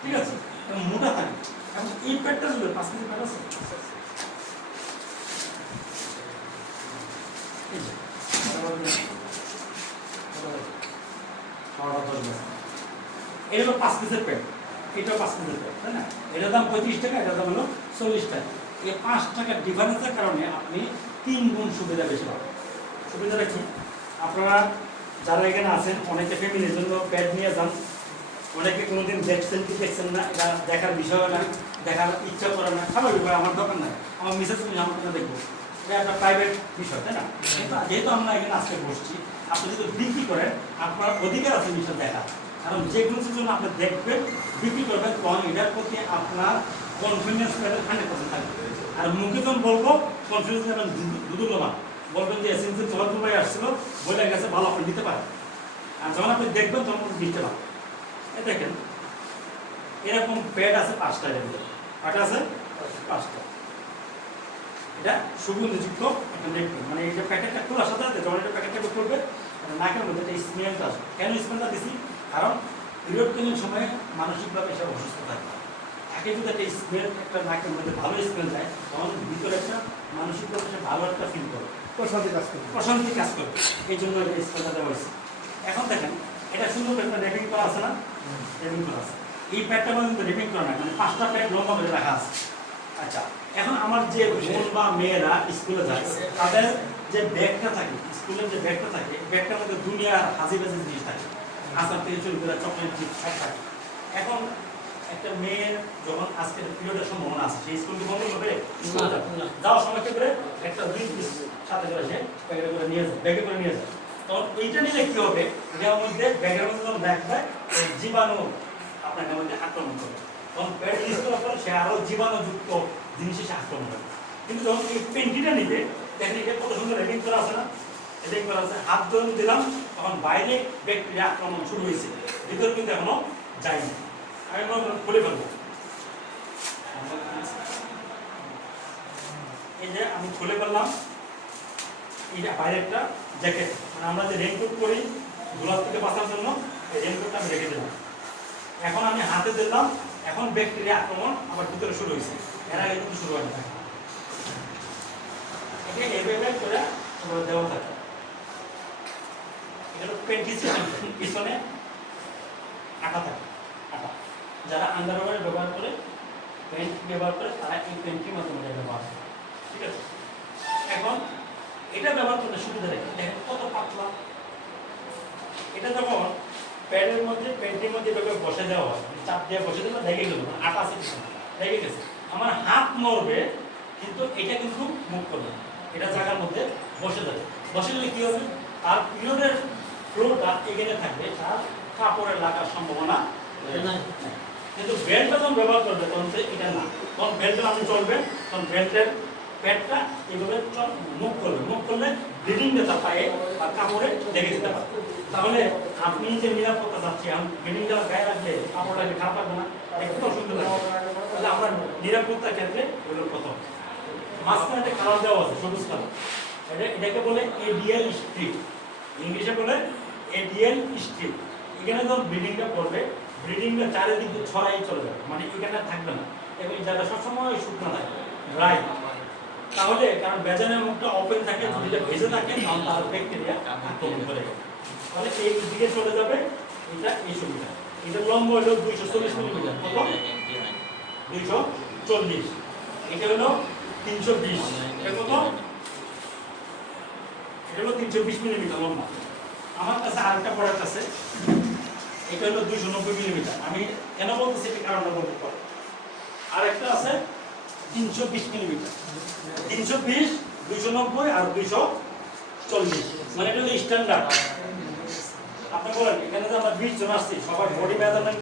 ঠিক আছে? মোটা থাকে এবং এই প্যাডটা যদি পাঁচ কেজি প্যাড আছে। এটা হলো পাঁচ পিসের প্যাড এটাও পাঁচ পিসের প্যাড তাই না? এটার দাম পঁয়ত্রিশ টাকা এটার দাম হলো চল্লিশ টাকা। এই পাঁচ টাকার ডিফারেন্সের কারণে আপনি তিন গুণ সুবিধা বেশি পাবেন। সুবিধাটা কি? আপনারা যারা এখানে আছেন, অনেকে ফ্যামিলির জন্য প্যাড নিয়ে যান। অনেকে কোনোদিন দেখছেন কি দেখছেন না এটা দেখার বিষয় না দেখার ইচ্ছা করে না স্বাভাবিক ভাবে আমার দোকান নাই। আমার মিসেস আমার কথা দেখব। এটা একটা প্রাইভেট বিষয় তাই না? কিন্তু যেহেতু আমরা এখানে আজকে বসছি আপনি যদি বিক্রি করেন আপনার অধিকার আছে বিষয় দেখা কারণ যে কোনো জন্য আপনি দেখবেন বিক্রি করবেন তখন এটার প্রতি আপনার কনফিডেন্স লেভেল হান্ড্রেড পার্সেন্ট থাকবে। আর মুখে যখন বলব কনফিডেন্স লেভেল দুদুল্যমান। বলবেন যে এসএনসি তোমার ভাই আসছিল বলে গেছে ভালো আপনি দিতে পারেন। আর যখন আপনি দেখবেন তখন দিতে পারেন। দেখেন এরকম বেড আছে পাঁচটা এর কয়টা আছে পাঁচটা। এটা সুগন্ধিযুক্ত একটা নেপকিন মানে এই যে প্যাকেটটা খোলার সাথে সাথে যখন এটা প্যাকেটটা করবে নাকের মধ্যে একটা স্মেলটা আসবে। কেন স্মেলটা দিছি? কারণ পিরিয়ডকালীন সময়ে মানসিকভাবে সে অসুস্থ থাকে। তাকে যদি একটা স্মেল একটা নাকের মধ্যে ভালো স্মেল যায় তখন ভিতরে একটা মানসিকভাবে সে ভালো একটা ফিল করে প্রশান্তি কাজ করবে। প্রশান্তি কাজ করবে। এই জন্য এটা স্কেলটা দেওয়া হয়েছে। এখন দেখেন এটা সুন্দর একটা রেপিং করা আছে না? রেপিং করা আছে এই প্যাডটা কিন্তু রেপিং করা না মানে পাঁচটা প্যাড লম্বা করে রাখা আছে। আচ্ছা এখন আমার যে বোন বা মেয়েরা স্কুলে যায় তাদের যে ব্যাগটা থাকে স্কুলের যে ব্যাগটা থাকে ব্যাগটার মধ্যে দুনিয়ার হাজি বাজি জিনিস থাকে। আচার থেকে শুরু করে চকলেট চিপস সব থাকে। এখন একটা মেয়ের যখন আজকে পিরিয়ডের সম্ভাবনা আছে সেই স্কুলকে বন্ধ করবে? স্কুলে যাবে। যাওয়ার সময় কি করে? একটা দুই পিস সাথে করে সে ব্যাগে করে নিয়ে যায় ব্যাগে করে নিয়ে যায়। তখন এইটা নিলে কি হবে? এটার মধ্যে ব্যাগের মধ্যে যখন ব্যাগ দেয় জীবাণু আপনাকে মধ্যে আক্রমণ করবে। তখন ব্যাগ ইউজ করার সে আরও জীবাণুযুক্ত জিনিসে সে আক্রমণ হবে কিন্তু যখন এই পেন্টিটা নিবে, দেখেন এটা কত সুন্দর রেডিং করা আছে না? রেডিং করা আছে, হাত ধরে দিলাম, তখন বাইরে ব্যাকটেরিয়া আক্রমণ শুরু হয়েছে। ভিতরে কিন্তু এখনও যায়নি। আমি খুলে ফেলব। এই যে আমি খুলে ফেললাম। বাইরে একটা জ্যাকেট। মানে আমরা যে রেনকোট করি ধুলার থেকে বাঁচার জন্য আমি রেখে দিলাম। এখন আমি হাতে দিলাম, এখন ব্যাকটেরিয়া আক্রমণ আবার ভিতরে শুরু হয়েছে। এর আগে কিন্তু শুরু এটা এভাবে করে দেওয়া থাকে। এটা হলো পিছনে আটা থাকে আটা যারা আন্ডারওয়্যার ব্যবহার করে পেন্ট ব্যবহার করে, তারা এই পেন্টির মাধ্যমে ব্যবহার করে। ঠিক আছে? এখন এটা ব্যবহার করতে সুবিধা রেখে, দেখেন কত পাতলা। এটা যখন প্যাডের মধ্যে পেন্টের মধ্যে এভাবে বসে দেওয়া হয়। চাপ দিয়ে বসে দিলে লেগে গেল আটা আছে লেগে গেছে। আমার হাত নড়বে কিন্তু এটা কিন্তু মুখ করবে এটা জায়গার মধ্যে বসে যাবে। বসে গেলে কি হবে? আর পিরিয়ডের ফ্লোটা এখানে থাকবে তার কাপড়ের লাগার সম্ভাবনা কিন্তু বেল্টটা যখন ব্যবহার করবে তখন এটা না। তখন বেল্টটা আপনি চলবেন তখন বেল্টের প্যাডটা এভাবে মুখ করবে। মুখ করলে ব্লিডিংটা তার পায়ে বা কাপড়ে লেগে যেতে পারে। তাহলে আপনি যে নিরাপত্তা চাচ্ছি ব্লিডিংটা গায়ে রাখলে কাপড় লাগবে খারাপ লাগবে না, একটু অসুবিধা লাগবে। তাহলে আমরা নিরাপত্তার ক্ষেত্রে হলো প্রথম। মাঝখানে একটা কালার দেওয়া আছে, সবুজ কালার এটা এটাকে বলে এডিএল স্ট্রিপ। ইংলিশে বলে এডিএল স্ট্রিপ। এখানে যখন ব্লিডিংটা করবে ব্লিডিংটা চারিদিকে ছড়াই চলে যাবে। মানে এখানে থাকবে না। এবং জায়গা সবসময় শুকনো থাকে ড্রাই তাহলে, কারণ বেজানের মুখটা ওপেন থাকে যদি এটা ভেজে থাকে তখন তার ব্যাকটেরিয়া আক্রমণ করে। তাহলে এই দিকে চলে যাবে, এটা এই সুবিধা। এটা লম্ব হলো দুইশো চল্লিশ মিলিমিটার, কত? দুইশো চল্লিশ। এটা হলো তিনশো বিশ। এটা কত? এটা হলো তিনশো বিশ মিলিমিটার লম্বা। আমার কাছে আরেকটা প্রোডাক্ট আছে, এটা হলো দুইশো নব্বই মিলিমিটার। আমি কেন বলতেছি, এটা কারণটা বলতে পারব। আরেকটা আছে তিনশো বিশ কিলোমিটার। তিনশো বিশ, দুইশো নব্বই আর দুইশো চল্লিশ। মানে এটা স্ট্যান্ডার্ড আপনি বলেন, এখানে যে আমরা বিশ জন আসছি সবার বডি মেজারমেন্ট